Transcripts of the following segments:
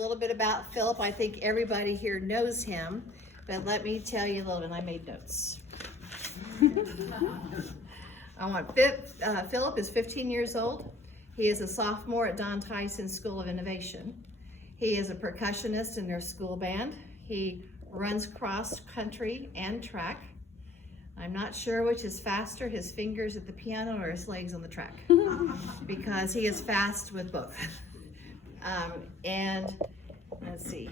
A little bit about Philip. I think everybody here knows him, but let me tell you a little bit. I made notes. Philip is 15 years old. He is a sophomore at Don Tyson School of Innovation. He is a percussionist in their school band. He runs cross country and track. I'm not sure which is faster, his fingers at the piano or his legs on the track, because he is fast with both. And let's see,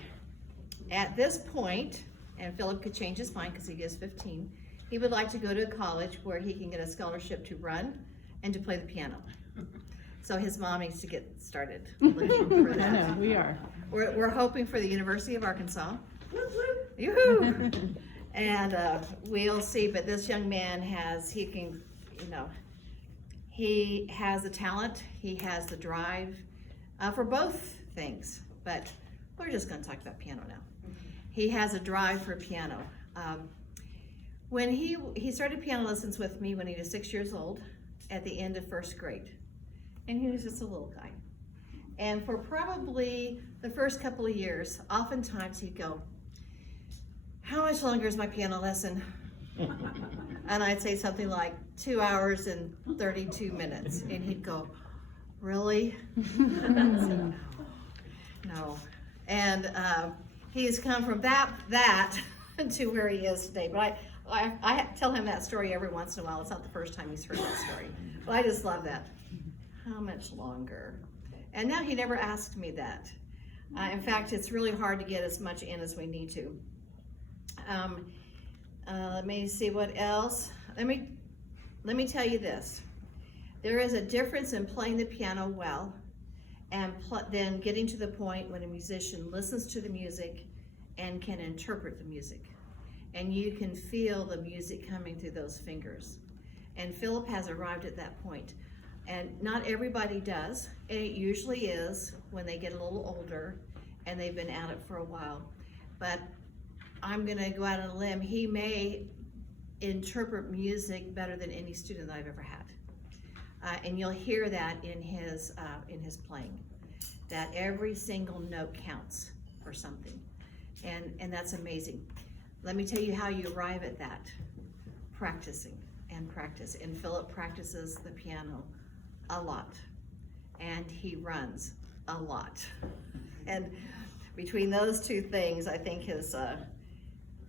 at this point, and Philip could change his mind because he is 15, he would like to go to a college where he can get a scholarship to run and to play the piano. So his mom needs to get started looking for that. I know, we are. We're hoping for the University of Arkansas. Yoo-hoo! And we'll see, but this young man he has the talent, he has the drive for both things, but we're just going to talk about piano now. He has a drive for piano. When he started piano lessons with me when he was 6 years old at the end of first grade, and he was just a little guy. And for probably the first couple of years, oftentimes he'd go, "How much longer is my piano lesson?" And I'd say something like 2 hours and 32 minutes. And he'd go, "Really?" I'd say, no. And he's come from that to where he is today. But I tell him that story every once in a while. It's not the first time he's heard that story. But I just love that. How much longer? And now he never asked me that. In fact, it's really hard to get as much in as we need to. Let me see what else. Let me tell you this. There is a difference in playing the piano well and then getting to the point when a musician listens to the music and can interpret the music. And you can feel the music coming through those fingers. And Philip has arrived at that point. And not everybody does. And it usually is when they get a little older and they've been at it for a while. But I'm gonna go out on a limb. He may interpret music better than any student that I've ever had. And you'll hear that in his playing, that every single note counts for something. And that's amazing. Let me tell you how you arrive at that. Practicing and practice. And Philip practices the piano a lot. And he runs a lot. And between those two things, I think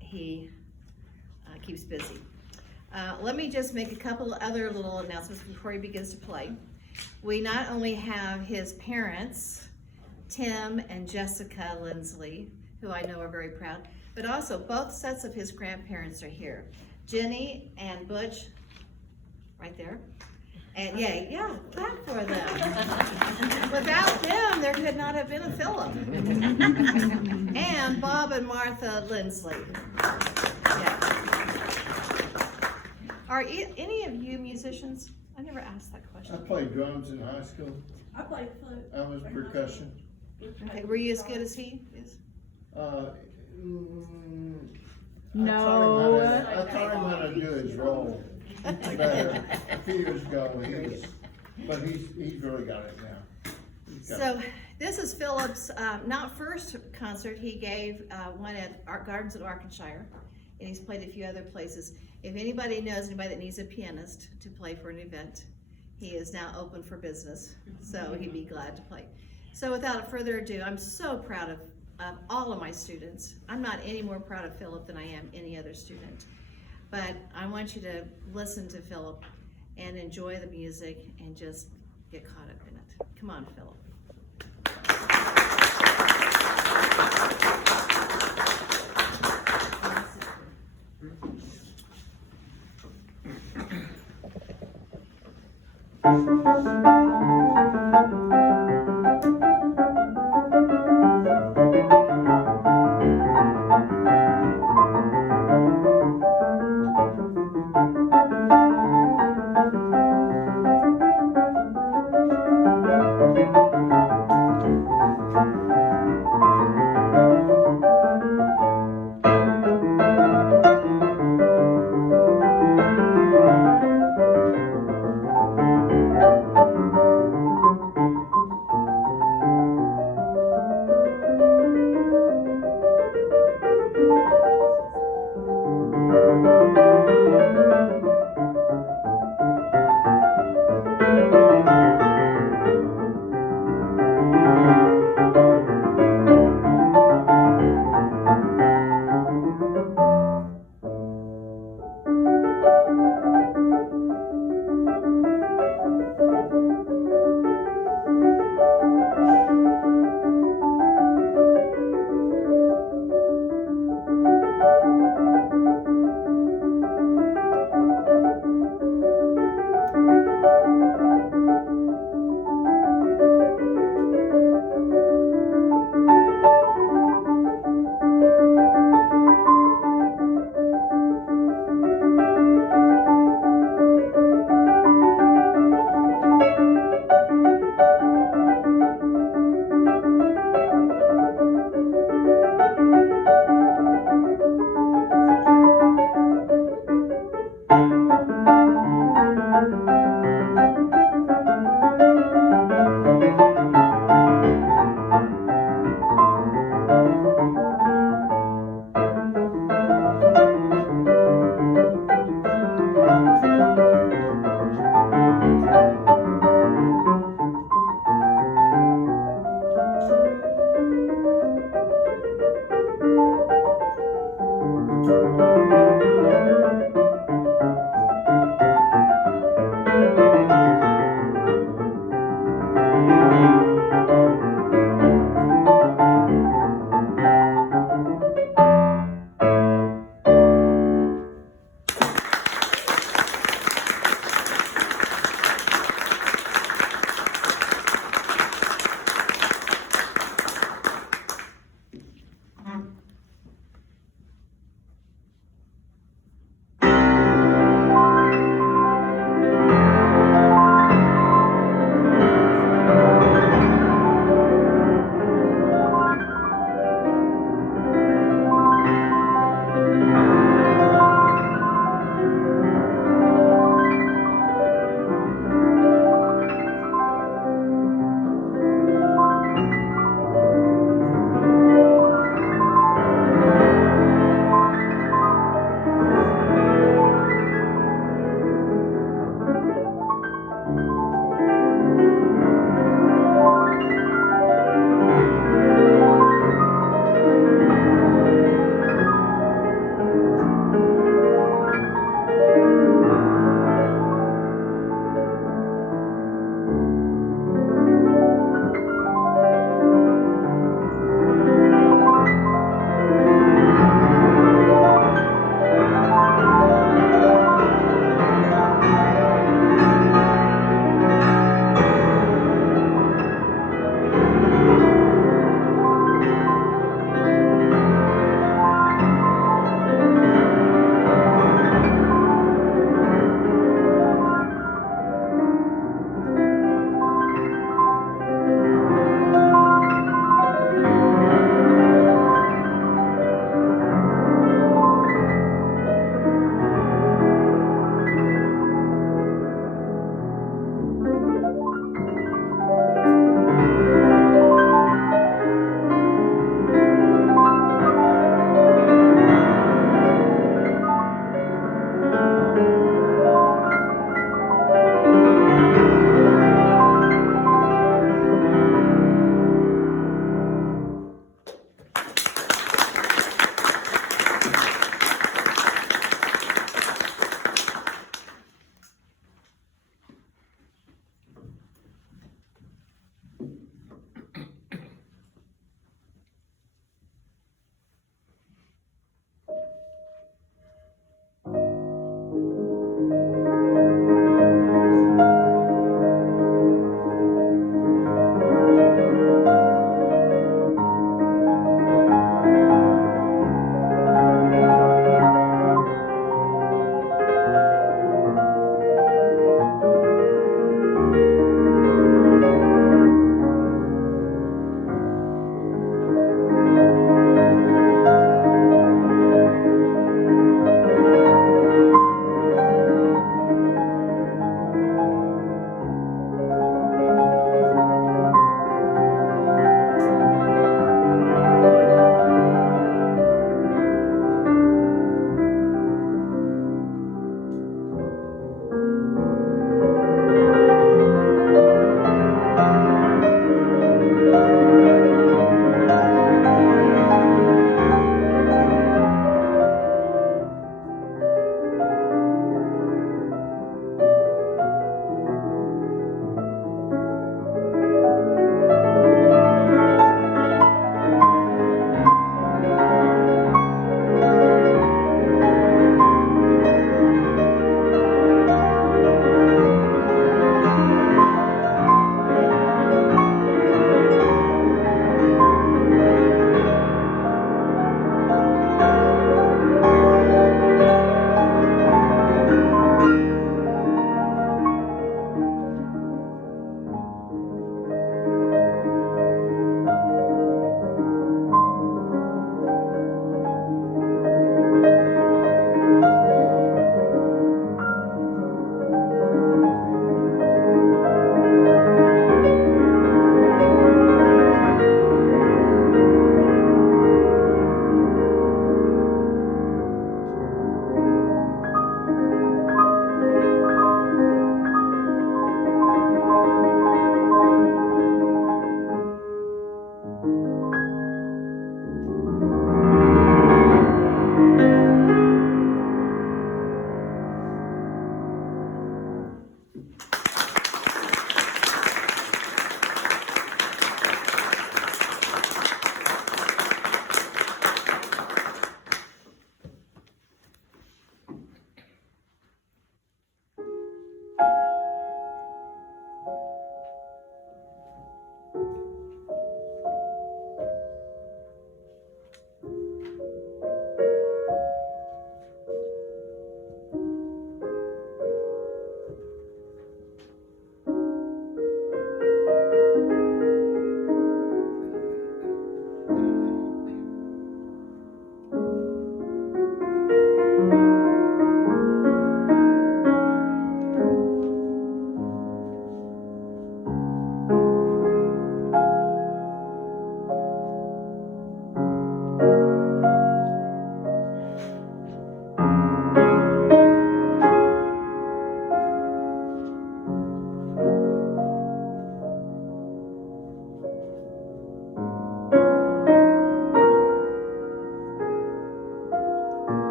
he keeps busy. Let me just make a couple other little announcements before he begins to play. We not only have his parents, Tim and Jessica Lindsley, who I know are very proud, but also both sets of his grandparents are here. Jenny and Butch, right there. And yeah, clap for them. Without them, there could not have been a Philip. And Bob and Martha Lindsley. Yeah. Are any of you musicians? I never asked that question. I played drums in high school. I played flute. I was percussion. Okay, were you as good as he is? No. I taught him how to do his role better a few years ago. But he's really got it now. So this is Philip's not first concert. He gave one at Art Gardens at Arkansas, and he's played a few other places. If anybody knows anybody that needs a pianist to play for an event, he is now open for business, so he'd be glad to play. So without further ado, I'm so proud of all of my students. I'm not any more proud of Philip than I am any other student. But I want you to listen to Philip and enjoy the music and just get caught up in it. Come on, Philip.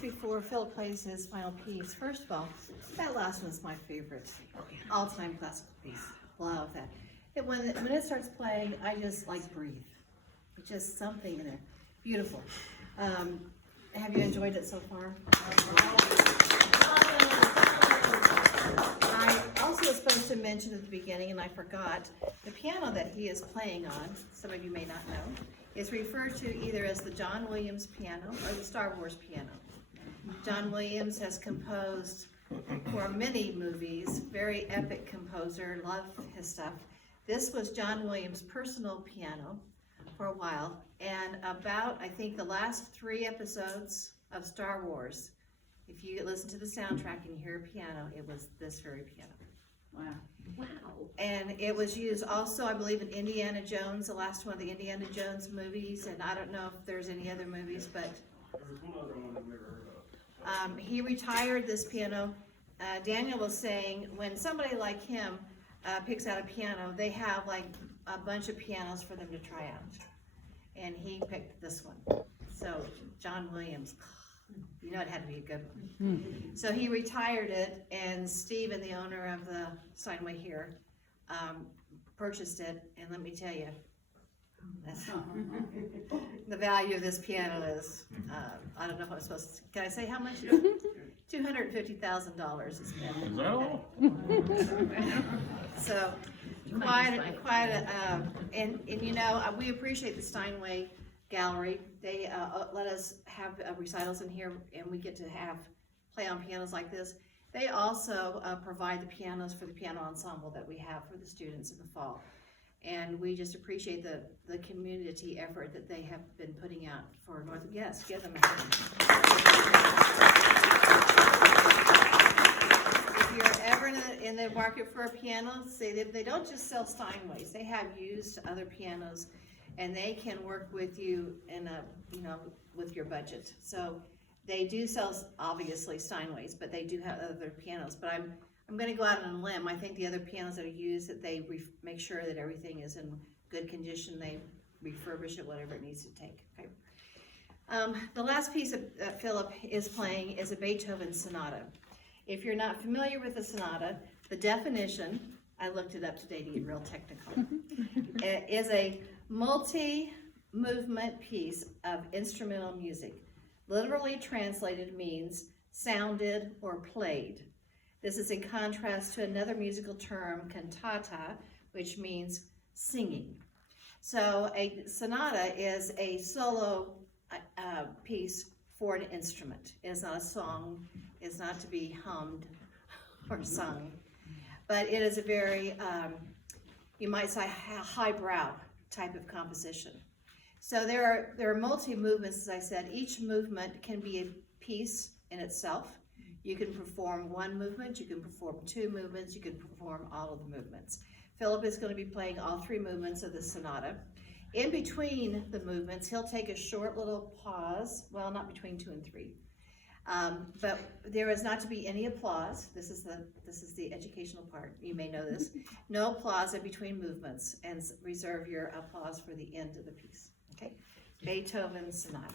Before Phil plays his final piece, first of all, that last one's my favorite, all-time classical piece. Love that. When it starts playing, I just like breathe. It's just something in there. Beautiful. Have you enjoyed it so far? I also was supposed to mention at the beginning, and I forgot, the piano that he is playing on, some of you may not know, is referred to either as the John Williams piano or the Star Wars piano. John Williams has composed for many movies, very epic composer, love his stuff. This was John Williams' personal piano for a while, and about, I think, the last 3 episodes of Star Wars, if you listen to the soundtrack and you hear a piano, it was this very piano. Wow. Wow. And it was used also, I believe, in Indiana Jones, the last one of the Indiana Jones movies, and I don't know if there's any other movies, but There's one other one that we never heard of. he retired this piano. Daniel was saying when somebody like him picks out a piano, they have like a bunch of pianos for them to try out. And he picked this one. So John Williams, you know it had to be a good one. So he retired it, and Stephen, the owner of the Steinway here, purchased it, and let me tell you, the value of this piano is, I don't know if I'm supposed to, can I say how much? $250,000 is spent. Is that all? So, and you know, we appreciate the Steinway Gallery. They let us have recitals in here, and we get to play on pianos like this. They also provide the pianos for the piano ensemble that we have for the students in the fall. And we just appreciate the community effort that they have been putting out for North. Yes, give them a hand. If you're ever in the market for a piano, they don't just sell Steinways. They have used other pianos, and they can work with you in with your budget. So they do sell obviously Steinways, but they do have other pianos. But I'm going to go out on a limb. I think the other pianos that are used, that they make sure that everything is in good condition. They refurbish it, whatever it needs to take. Okay. The last piece that Philip is playing is a Beethoven sonata. If you're not familiar with the sonata, the definition, I looked it up today to get real technical, is a multi-movement piece of instrumental music. Literally translated means sounded or played. This is in contrast to another musical term, cantata, which means singing. So a sonata is a solo piece for an instrument. It is not a song. It's not to be hummed or sung. But it is a very, you might say, highbrow type of composition. So there are multi-movements, as I said. Each movement can be a piece in itself. You can perform one movement, you can perform 2 movements, you can perform all of the movements. Philip is going to be playing all 3 movements of the sonata. In between the movements, he'll take a short little pause, well, not between 2 and 3. But there is not to be any applause. This is the educational part. You may know this. No applause in between movements, and reserve your applause for the end of the piece. Okay? Beethoven Sonata.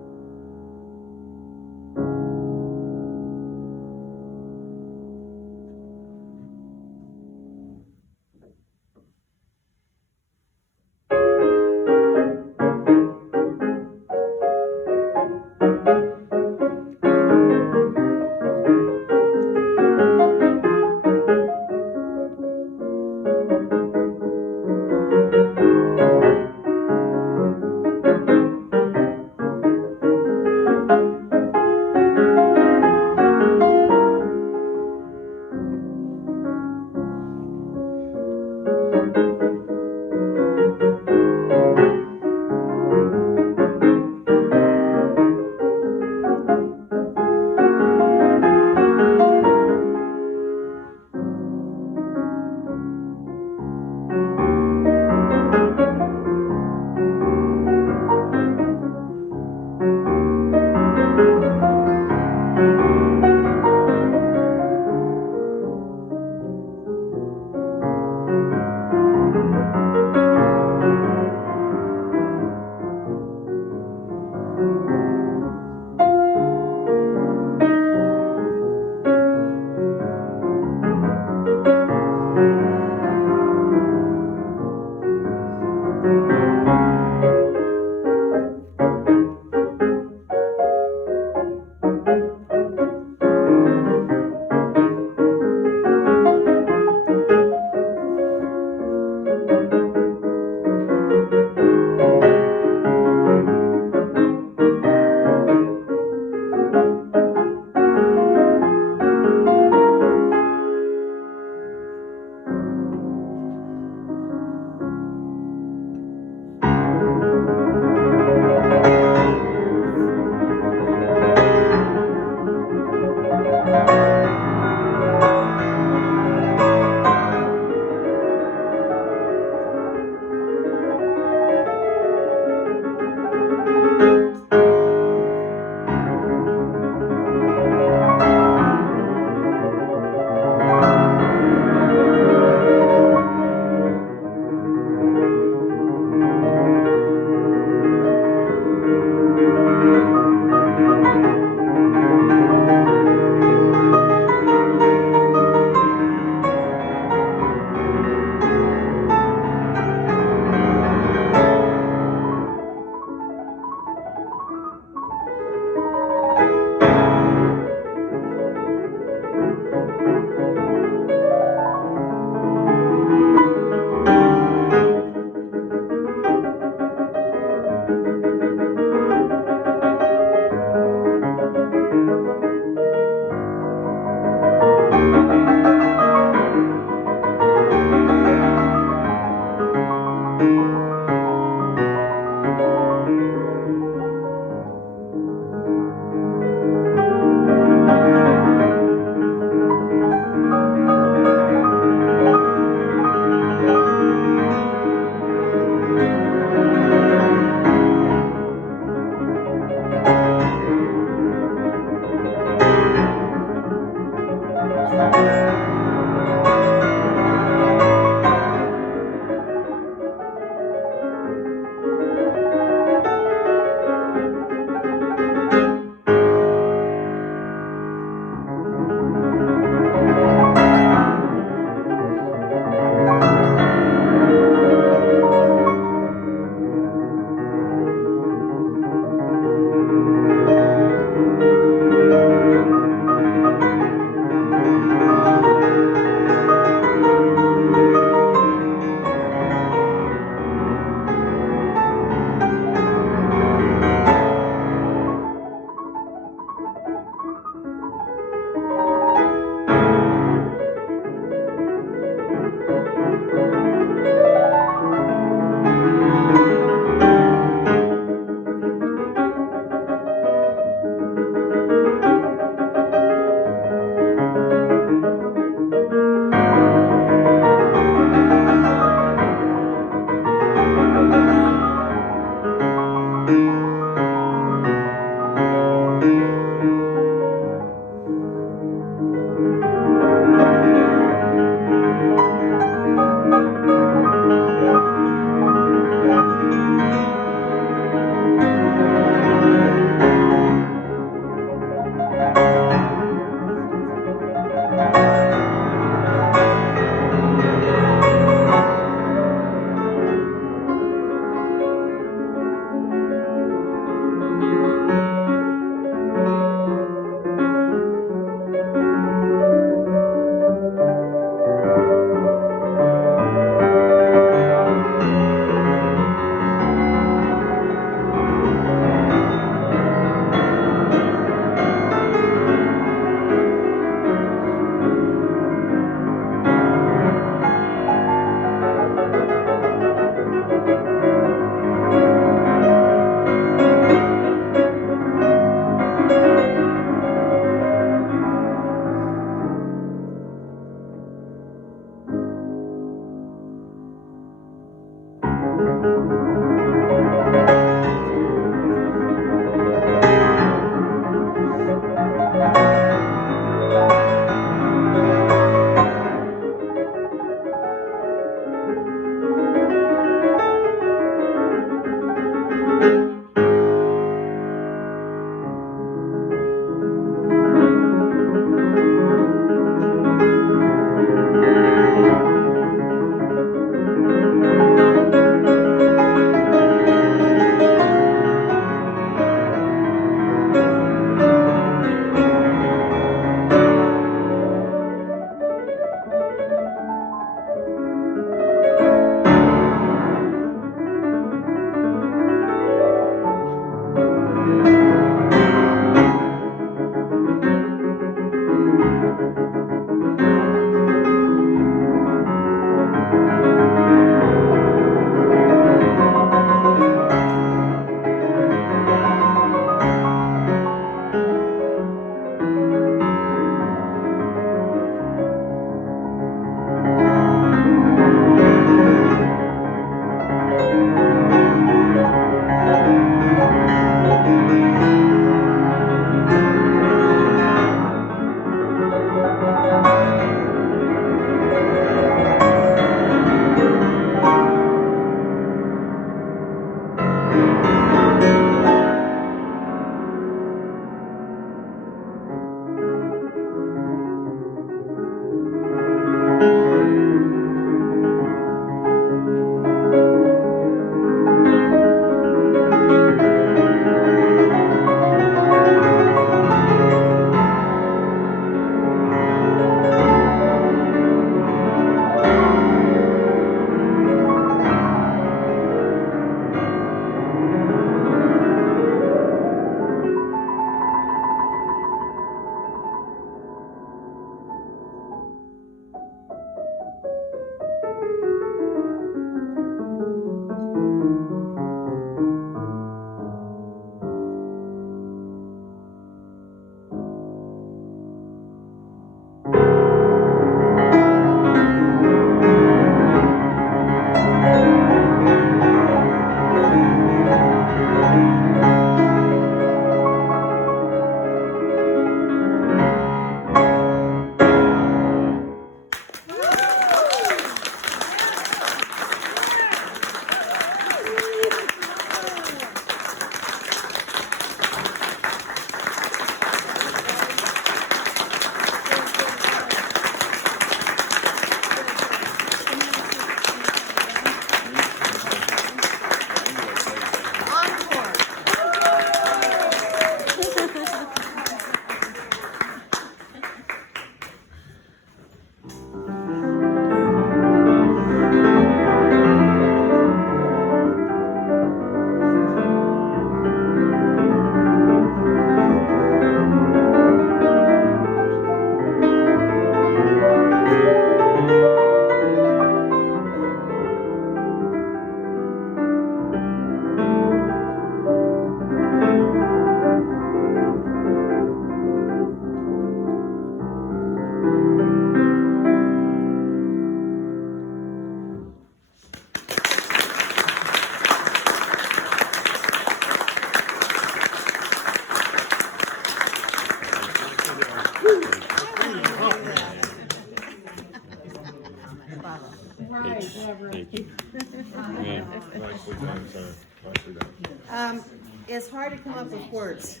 It's hard to come up with words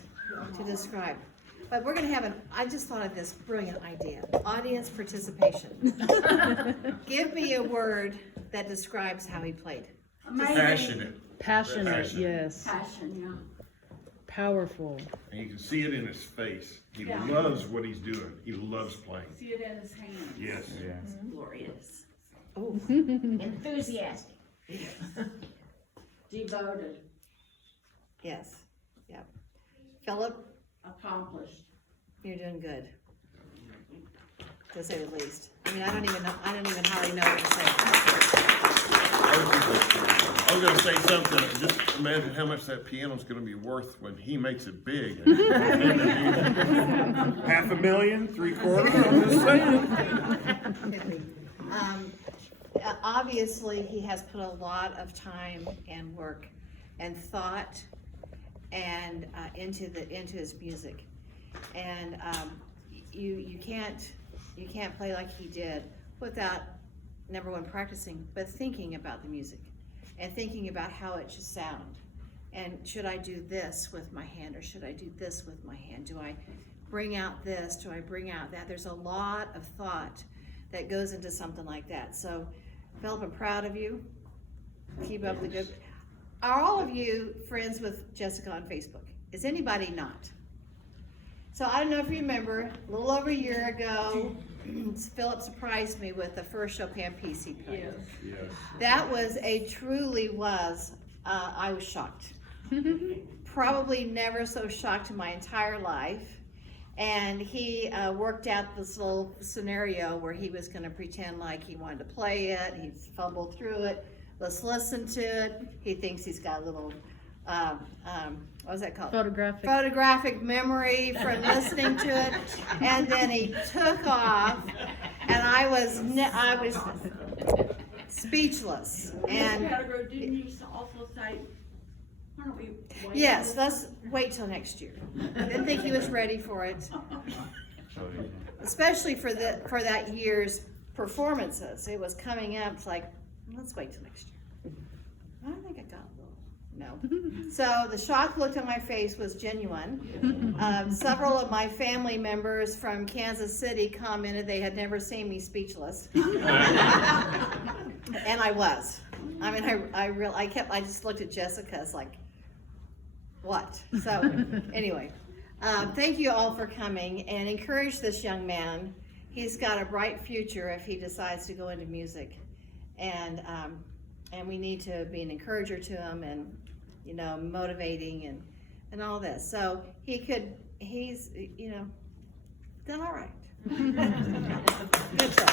to describe, but we're gonna have I just thought of this brilliant idea, audience participation. Give me a word that describes how he played. Passionate. Passionate, yes. Passion, yeah. Powerful. And you can see it in his face. He Yeah. loves what he's doing. He loves playing. See it in his hands. Yes. It's glorious. Oh, Enthusiastic. Devoted. yes, yep. Philip, Accomplished. you're doing good, to say the least. I mean, I don't even hardly know what to say. I was gonna say something, just imagine how much that piano's gonna be worth when he makes it big. $500,000, $750,000, I'm just saying. Obviously, he has put a lot of time and work and thought and into his music, and you can't play like he did without, number one, practicing, but thinking about the music and thinking about how it should sound. And should I do this with my hand, or should I do this with my hand? Do I bring out this? Do I bring out that? There's a lot of thought that goes into something like that. So, Philip, I'm proud of you. Keep up the good. Are all of you friends with Jessica on Facebook? Is anybody not? So I don't know if you remember, a little over a year ago, Philip surprised me with the first Chopin piece he played. Yes. That was I was shocked. Probably never so shocked in my entire life. And he worked out this little scenario where he was going to pretend like he wanted to play it. He fumbled through it. Let's listen to it. He thinks he's got a little, what was that called? Photographic memory from listening to it. And then he took off, and I was speechless. And Didn't you also say, why don't we wait? yes, let's wait till next year. I didn't think he was ready for it, especially for that year's performances. It was coming up. It's like, let's wait till next year. I think I got a little. No. So the shock look on my face was genuine. Several of my family members from Kansas City commented they had never seen me speechless. And I was. I mean, I just looked at Jessica, it's like, what? So, anyway, thank you all for coming, and encourage this young man. He's got a bright future if he decides to go into music, and we need to be an encourager to him, and motivating and all this. So he's done all right. Good job.